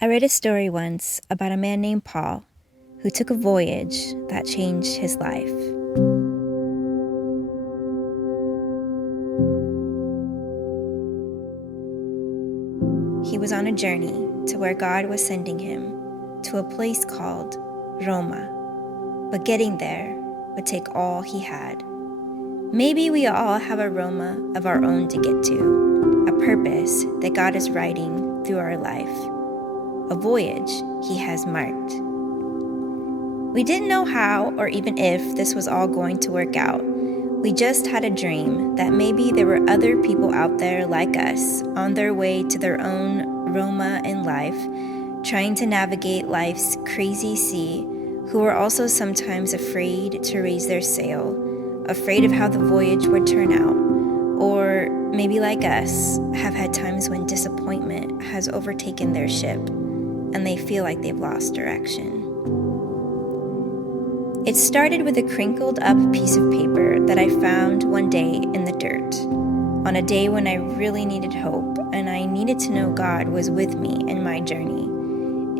I read a story once about a man named Paul who took a voyage that changed his life. He was on a journey to where God was sending him, to a place called Roma. But getting there would take all he had. Maybe we all have a Roma of our own to get to, a purpose that God is writing through our life, a voyage he has marked. We didn't know how or even if this was all going to work out. We just had a dream that maybe there were other people out there like us, on their way to their own Roma in life, trying to navigate life's crazy sea, who were also sometimes afraid to raise their sail, afraid of how the voyage would turn out, or maybe like us, have had times when disappointment has overtaken their ship and they feel like they've lost direction. It started with a crinkled up piece of paper that I found one day in the dirt, on a day when I really needed hope and I needed to know God was with me in my journey.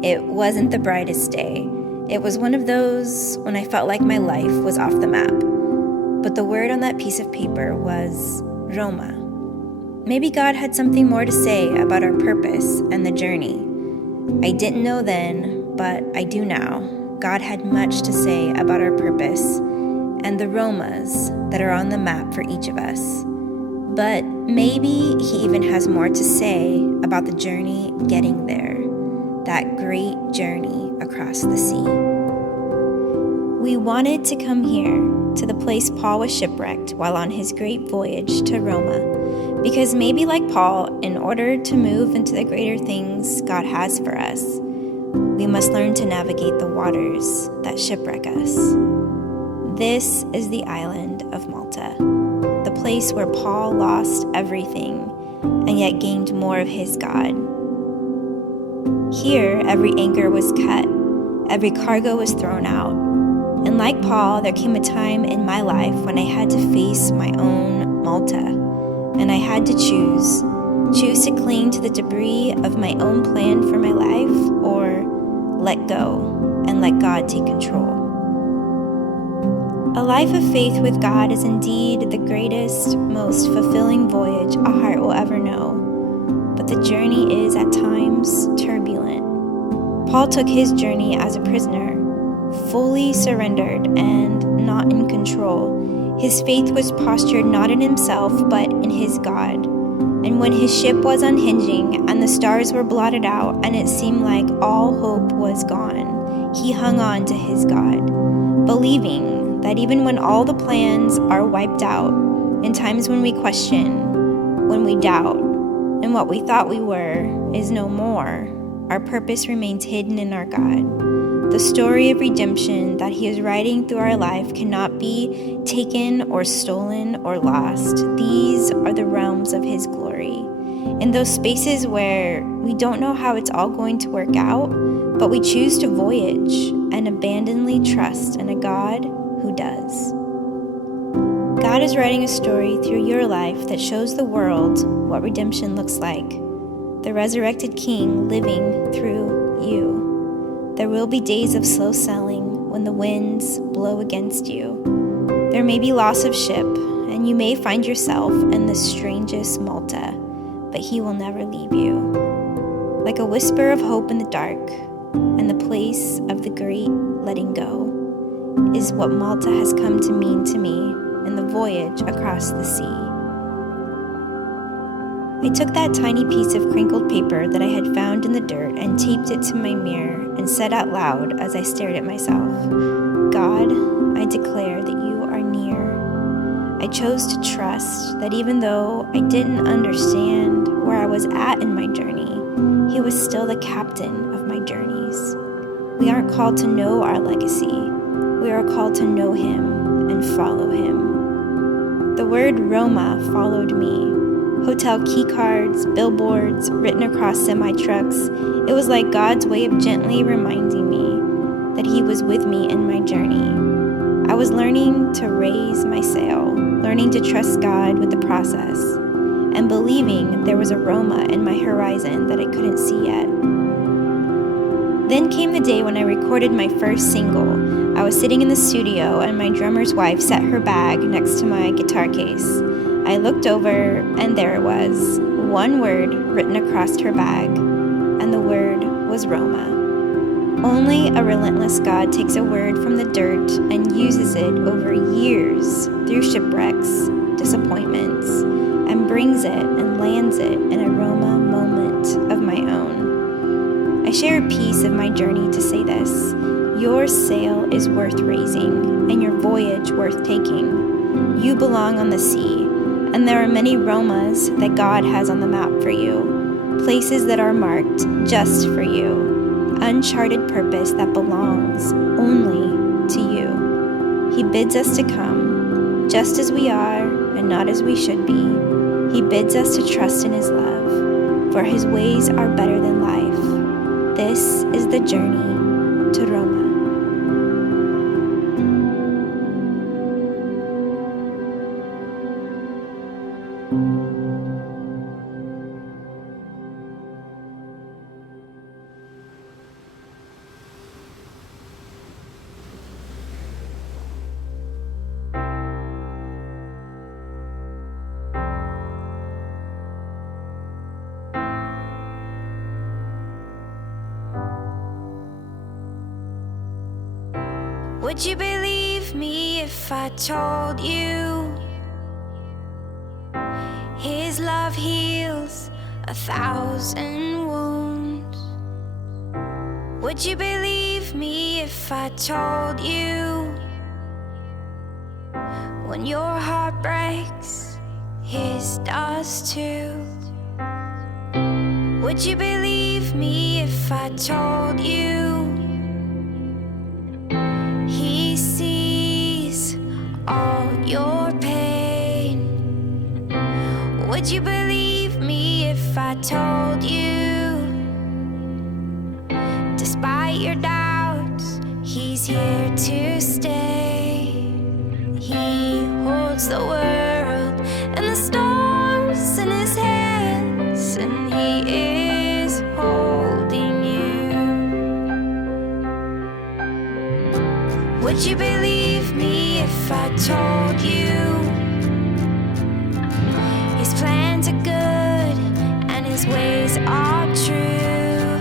It wasn't the brightest day. It was one of those when I felt like my life was off the map. But the word on that piece of paper was Roma. Maybe God had something more to say about our purpose and the journey. I didn't know then, but I do now. God had much to say about our purpose and the Romas that are on the map for each of us. But maybe he even has more to say about the journey getting there, that great journey across the sea. We wanted to come here to the place Paul was shipwrecked while on his great voyage to Roma, because maybe like Paul, in order to move into the greater things God has for us, we must learn to navigate the waters that shipwreck us. This is the island of Malta, the place where Paul lost everything and yet gained more of his God. Here, every anchor was cut, every cargo was thrown out. And like Paul, there came a time in my life when I had to face my own Malta, and I had to choose to cling to the debris of my own plan for my life, or let go and let God take control. A life of faith with God is indeed the greatest, most fulfilling voyage a heart will ever know, but the journey is at times turbulent. Paul took his journey as a prisoner, fully surrendered and not in control. His faith was postured not in himself, but in his God. And when his ship was unhinging and the stars were blotted out and it seemed like all hope was gone, he hung on to his God, believing that even when all the plans are wiped out, in times when we question, when we doubt, and what we thought we were is no more, our purpose remains hidden in our God. The story of redemption that he is writing through our life cannot be taken or stolen or lost. These are the realms of his glory. In those spaces where we don't know how it's all going to work out, but we choose to voyage and abandonedly trust in a God who does. God is writing a story through your life that shows the world what redemption looks like. The resurrected King living through you. There will be days of slow sailing when the winds blow against you. There may be loss of ship, and you may find yourself in the strangest Malta, but he will never leave you. Like a whisper of hope in the dark, and the place of the great letting go, is what Malta has come to mean to me in the voyage across the sea. I took that tiny piece of crinkled paper that I had found in the dirt and taped it to my mirror and said out loud as I stared at myself, God, I declare that you are near. I chose to trust that even though I didn't understand where I was at in my journey, he was still the captain of my journeys. We aren't called to know our legacy. We are called to know him and follow him. The word Roma followed me. Hotel keycards, billboards, written across semi-trucks. It was like God's way of gently reminding me that he was with me in my journey. I was learning to raise my sail, learning to trust God with the process, and believing there was a Roma in my horizon that I couldn't see yet. Then came the day when I recorded my first single. I was sitting in the studio and my drummer's wife set her bag next to my guitar case. I looked over and there it was, one word written across her bag, and the word was Roma. Only a relentless God takes a word from the dirt and uses it over years through shipwrecks, disappointments, and brings it and lands it in a Roma moment of my own. I share a piece of my journey to say this: your sail is worth raising and your voyage worth taking. You belong on the sea, and there are many Romas that God has on the map for you, places that are marked just for you. Uncharted purpose that belongs only to you. He bids us to come, just as we are and not as we should be. He bids us to trust in His love, for His ways are better than life. This is the journey to Roma. Would you believe me if I told you His love heals 1,000 wounds? Would you believe me if I told you when your heart breaks, His does too? Would you believe me if I told you He sees all your pain? Would you believe me if I told you, despite your doubts, He's here to stay? He holds the world and the stars in His hands, and He is holding you. Would you believe me if I told you His plans are good and His ways are true?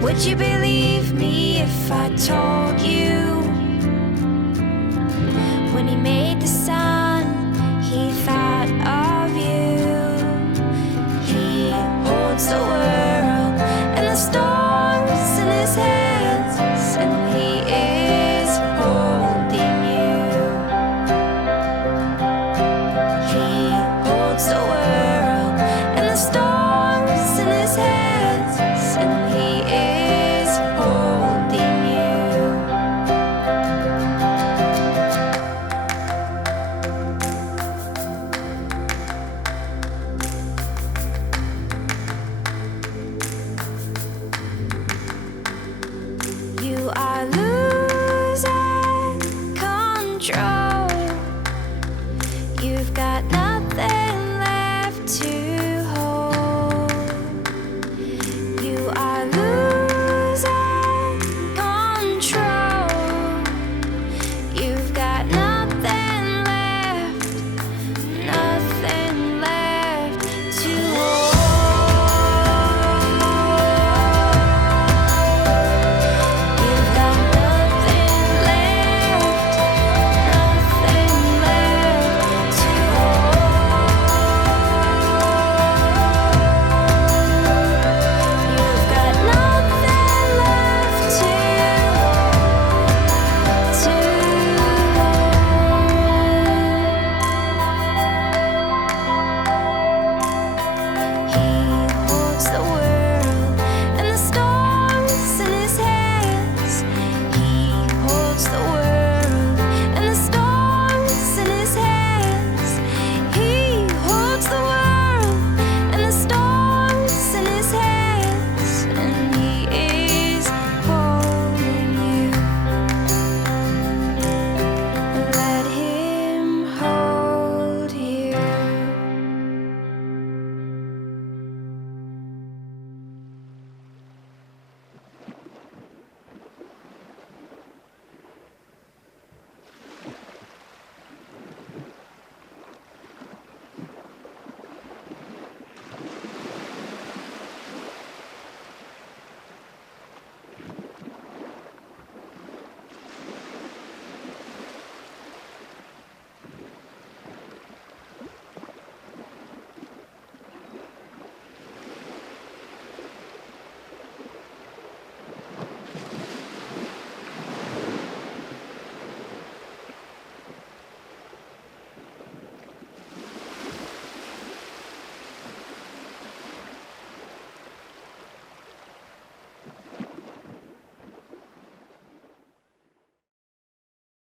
Would you believe me if I told you when He made the sun, He thought of you? He holds the world and the stars in His hands, and He is holding you. He holds the world and the stars in His hands, and He is holding you. You are losing control. You've got nothing left to hold. You are losing control. You've got nothing left to hold. You've got nothing left to hold. You've got nothing left to He holds the world